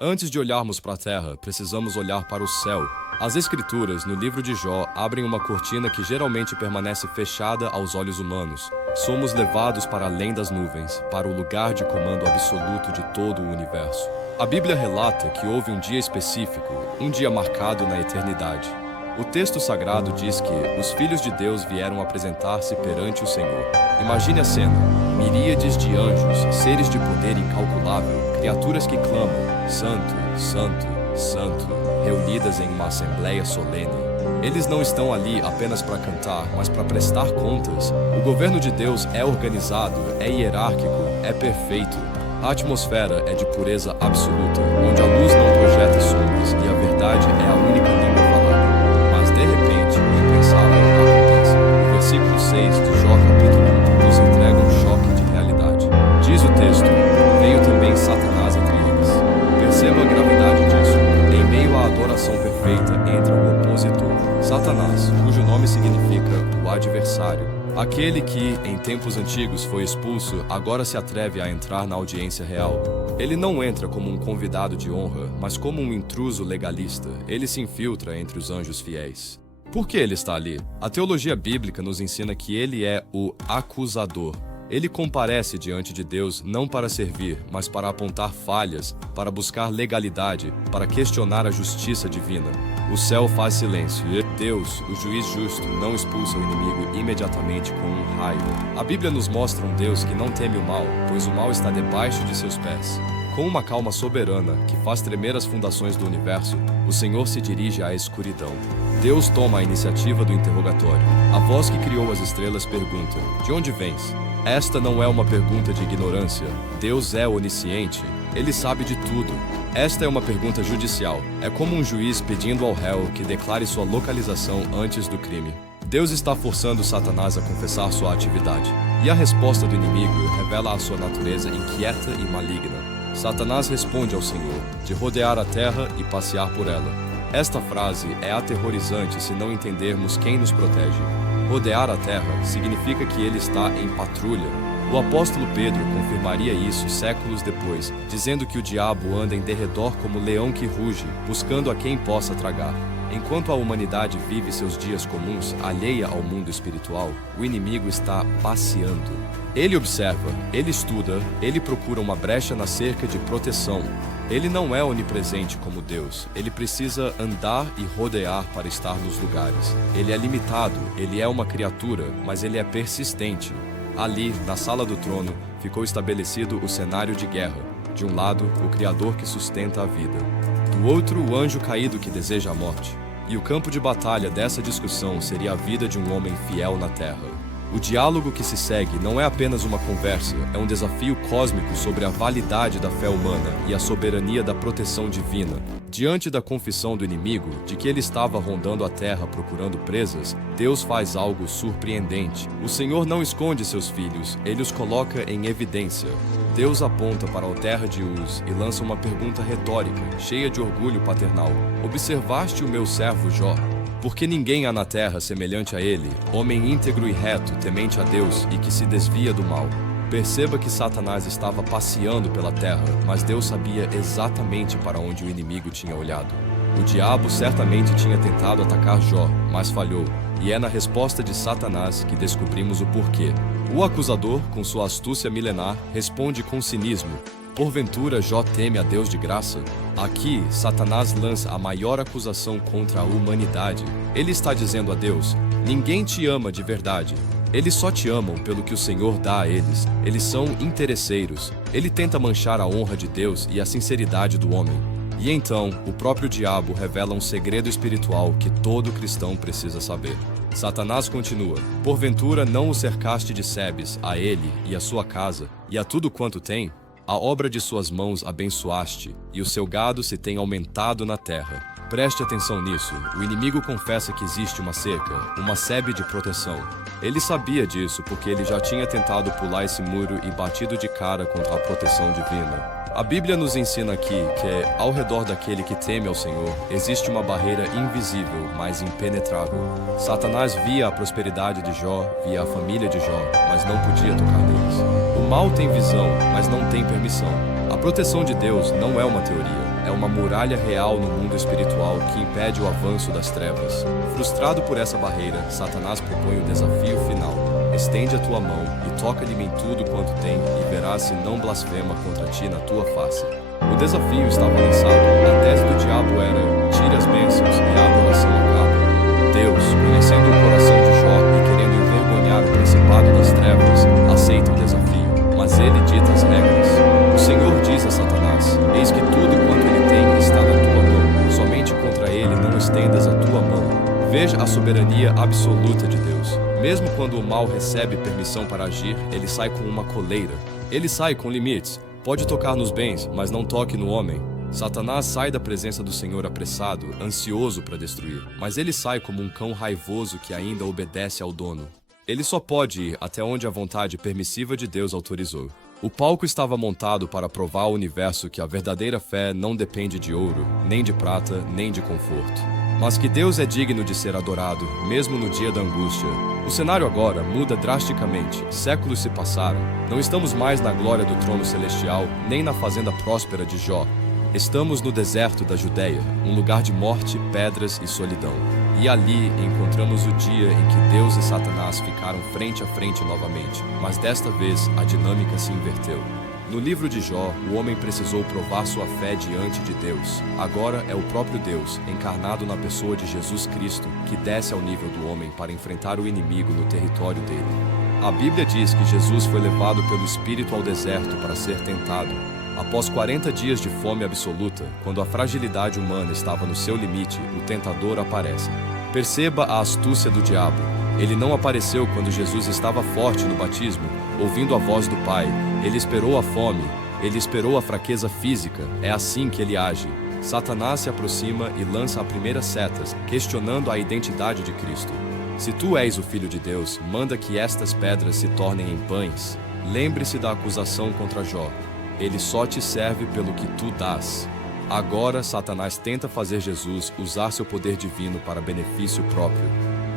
Antes de olharmos para a terra, precisamos olhar para o céu. As Escrituras, no livro de Jó, abrem uma cortina que geralmente permanece fechada aos olhos humanos. Somos levados para além das nuvens, para o lugar de comando absoluto de todo o universo. A Bíblia relata que houve um dia específico, um dia marcado na eternidade. O texto sagrado diz que os filhos de Deus vieram apresentar-se perante o Senhor. Imagine a cena: miríades de anjos, seres de poder incalculável, criaturas que clamam, Santo, Santo, Santo, reunidas em uma assembleia solene. Eles não estão ali apenas para cantar, mas para prestar contas. O governo de Deus é organizado, é hierárquico, é perfeito. A atmosfera é de pureza absoluta, onde a luz não projeta sombras e a verdade é a única língua falada. Mas de repente, o impensável acontece. O versículo 6 de Jó capítulo 1 nos entrega um choque de realidade. Diz o texto: veio também Satanás entre eles. Perceba a gravidade disso. Em meio à adoração perfeita entra o opositor, Satanás, cujo nome significa o adversário. Aquele que, em tempos antigos, foi expulso, agora se atreve a entrar na audiência real. Ele não entra como um convidado de honra, mas como um intruso legalista. Ele se infiltra entre os anjos fiéis. Por que ele está ali? A teologia bíblica nos ensina que ele é o acusador. Ele comparece diante de Deus não para servir, mas para apontar falhas, para buscar legalidade, para questionar a justiça divina. O céu faz silêncio e Deus, o juiz justo, não expulsa o inimigo imediatamente com um raio. A Bíblia nos mostra um Deus que não teme o mal, pois o mal está debaixo de seus pés. Com uma calma soberana que faz tremer as fundações do universo, o Senhor se dirige à escuridão. Deus toma a iniciativa do interrogatório. A voz que criou as estrelas pergunta: de onde vens? Esta não é uma pergunta de ignorância. Deus é onisciente. Ele sabe de tudo. Esta é uma pergunta judicial. É como um juiz pedindo ao réu que declare sua localização antes do crime. Deus está forçando Satanás a confessar sua atividade. E a resposta do inimigo revela a sua natureza inquieta e maligna. Satanás responde ao Senhor, de rodear a terra e passear por ela. Esta frase é aterrorizante se não entendermos quem nos protege. Rodear a terra significa que ele está em patrulha. O apóstolo Pedro confirmaria isso séculos depois, dizendo que o diabo anda em derredor como leão que ruge, buscando a quem possa tragar. Enquanto a humanidade vive seus dias comuns, alheia ao mundo espiritual, o inimigo está passeando. Ele observa, ele estuda, ele procura uma brecha na cerca de proteção. Ele não é onipresente como Deus. Ele precisa andar e rodear para estar nos lugares. Ele é limitado, ele é uma criatura, mas ele é persistente. Ali, na sala do trono, ficou estabelecido o cenário de guerra. De um lado, o Criador que sustenta a vida. Do outro, o anjo caído que deseja a morte. E o campo de batalha dessa discussão seria a vida de um homem fiel na terra. O diálogo que se segue não é apenas uma conversa, é um desafio cósmico sobre a validade da fé humana e a soberania da proteção divina. Diante da confissão do inimigo de que ele estava rondando a terra procurando presas, Deus faz algo surpreendente. O Senhor não esconde seus filhos, ele os coloca em evidência. Deus aponta para a terra de Uz e lança uma pergunta retórica, cheia de orgulho paternal. Observaste o meu servo Jó? Porque ninguém há na terra semelhante a ele, homem íntegro e reto, temente a Deus e que se desvia do mal. Perceba que Satanás estava passeando pela terra, mas Deus sabia exatamente para onde o inimigo tinha olhado. O diabo certamente tinha tentado atacar Jó, mas falhou, e é na resposta de Satanás que descobrimos o porquê. O acusador, com sua astúcia milenar, responde com cinismo: porventura Jó teme a Deus de graça? Aqui, Satanás lança a maior acusação contra a humanidade. Ele está dizendo a Deus: ninguém te ama de verdade. Eles só te amam pelo que o Senhor dá a eles. Eles são interesseiros. Ele tenta manchar a honra de Deus e a sinceridade do homem. E então, o próprio diabo revela um segredo espiritual que todo cristão precisa saber. Satanás continua: porventura não o cercaste de sebes, a ele e a sua casa, e a tudo quanto tem? A obra de suas mãos abençoaste, e o seu gado se tem aumentado na terra. Preste atenção nisso. O inimigo confessa que existe uma cerca, uma sebe de proteção. Ele sabia disso porque ele já tinha tentado pular esse muro e batido de cara contra a proteção divina. A Bíblia nos ensina aqui que, ao redor daquele que teme ao Senhor, existe uma barreira invisível, mas impenetrável. Satanás via a prosperidade de Jó, via a família de Jó, mas não podia tocar neles. O mal tem visão, mas não tem permissão. A proteção de Deus não é uma teoria, é uma muralha real no mundo espiritual que impede o avanço das trevas. Frustrado por essa barreira, Satanás propõe o desafio final. Estende a tua mão e toca-lhe em tudo quanto tem, e verás se não blasfema contra ti na tua face. O desafio estava lançado. A tese do diabo era: tire as bênçãos e a adoração acaba. Deus, conhecendo o coração de Jó e querendo envergonhar o principado das trevas, aceita o desafio, mas ele dita as regras. O Senhor diz a Satanás: eis que tudo quanto ele tem está na tua mão, somente contra ele não estendas a tua mão. Veja a soberania absoluta de Deus. Mesmo quando o mal recebe permissão para agir, ele sai com uma coleira. Ele sai com limites. Pode tocar nos bens, mas não toque no homem. Satanás sai da presença do Senhor apressado, ansioso para destruir, mas ele sai como um cão raivoso que ainda obedece ao dono. Ele só pode ir até onde a vontade permissiva de Deus autorizou. O palco estava montado para provar ao universo que a verdadeira fé não depende de ouro, nem de prata, nem de conforto, mas que Deus é digno de ser adorado, mesmo no dia da angústia. O cenário agora muda drasticamente. Séculos se passaram. Não estamos mais na glória do trono celestial, nem na fazenda próspera de Jó. Estamos no deserto da Judéia, um lugar de morte, pedras e solidão. E ali encontramos o dia em que Deus e Satanás ficaram frente a frente novamente, mas desta vez a dinâmica se inverteu. No livro de Jó, o homem precisou provar sua fé diante de Deus. Agora é o próprio Deus, encarnado na pessoa de Jesus Cristo, que desce ao nível do homem para enfrentar o inimigo no território dele. A Bíblia diz que Jesus foi levado pelo Espírito ao deserto para ser tentado. Após 40 dias de fome absoluta, quando a fragilidade humana estava no seu limite, o tentador aparece. Perceba a astúcia do diabo. Ele não apareceu quando Jesus estava forte no batismo, ouvindo a voz do Pai. Ele esperou a fome, ele esperou a fraqueza física. É assim que ele age. Satanás se aproxima e lança a primeira setas, questionando a identidade de Cristo. Se tu és o Filho de Deus, manda que estas pedras se tornem em pães. Lembre-se da acusação contra Jó. Ele só te serve pelo que tu dás. Agora, Satanás tenta fazer Jesus usar seu poder divino para benefício próprio.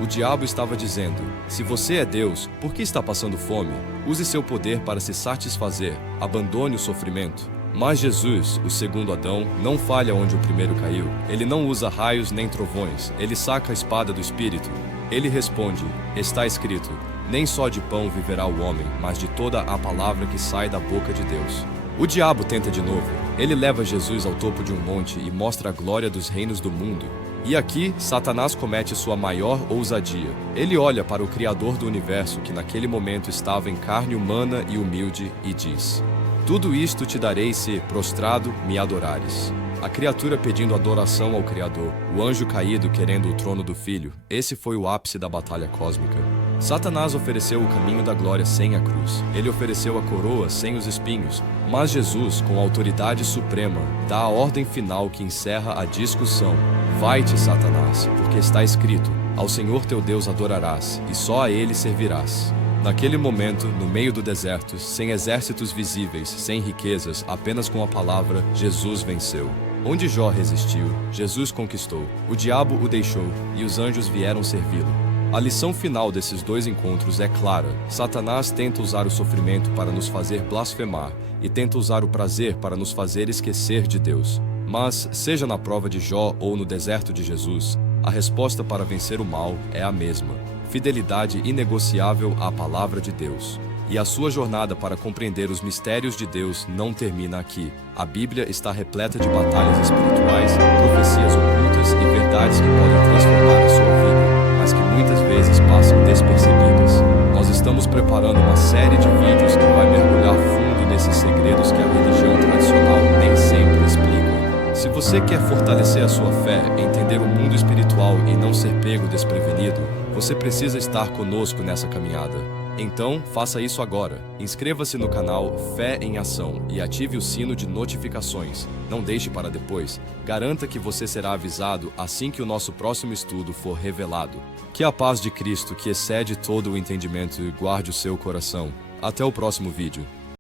O diabo estava dizendo: se você é Deus, por que está passando fome? Use seu poder para se satisfazer. Abandone o sofrimento. Mas Jesus, o segundo Adão, não falha onde o primeiro caiu. Ele não usa raios nem trovões. Ele saca a espada do Espírito. Ele responde: está escrito, nem só de pão viverá o homem, mas de toda a palavra que sai da boca de Deus. O diabo tenta de novo. Ele leva Jesus ao topo de um monte e mostra a glória dos reinos do mundo. E aqui, Satanás comete sua maior ousadia. Ele olha para o Criador do universo, que naquele momento estava em carne humana e humilde, e diz: tudo isto te darei se, prostrado, me adorares. A criatura pedindo adoração ao Criador, o anjo caído querendo o trono do Filho. Esse foi o ápice da batalha cósmica. Satanás ofereceu o caminho da glória sem a cruz. Ele ofereceu a coroa sem os espinhos. Mas Jesus, com autoridade suprema, dá a ordem final que encerra a discussão. Vai-te, Satanás, porque está escrito: ao Senhor teu Deus adorarás, e só a Ele servirás. Naquele momento, no meio do deserto, sem exércitos visíveis, sem riquezas, apenas com a palavra, Jesus venceu. Onde Jó resistiu, Jesus conquistou. O diabo o deixou, e os anjos vieram servi-lo. A lição final desses dois encontros é clara. Satanás tenta usar o sofrimento para nos fazer blasfemar, e tenta usar o prazer para nos fazer esquecer de Deus. Mas, seja na prova de Jó ou no deserto de Jesus, a resposta para vencer o mal é a mesma: fidelidade inegociável à palavra de Deus. E a sua jornada para compreender os mistérios de Deus não termina aqui. A Bíblia está repleta de batalhas espirituais, profecias ocultas e verdades que podem transformar a sua vida, mas que muitas vezes passam despercebidas. Nós estamos preparando uma série de vídeos que vai mergulhar fundo nesses segredos que a religião tradicional nem sempre explica. Se você quer fortalecer a sua fé, entender o mundo espiritual e não ser pego desprevenido, você precisa estar conosco nessa caminhada. Então, faça isso agora. Inscreva-se no canal Fé em Ação e ative o sino de notificações. Não deixe para depois. Garanta que você será avisado assim que o nosso próximo estudo for revelado. Que a paz de Cristo, que excede todo o entendimento, guarde o seu coração. Até o próximo vídeo.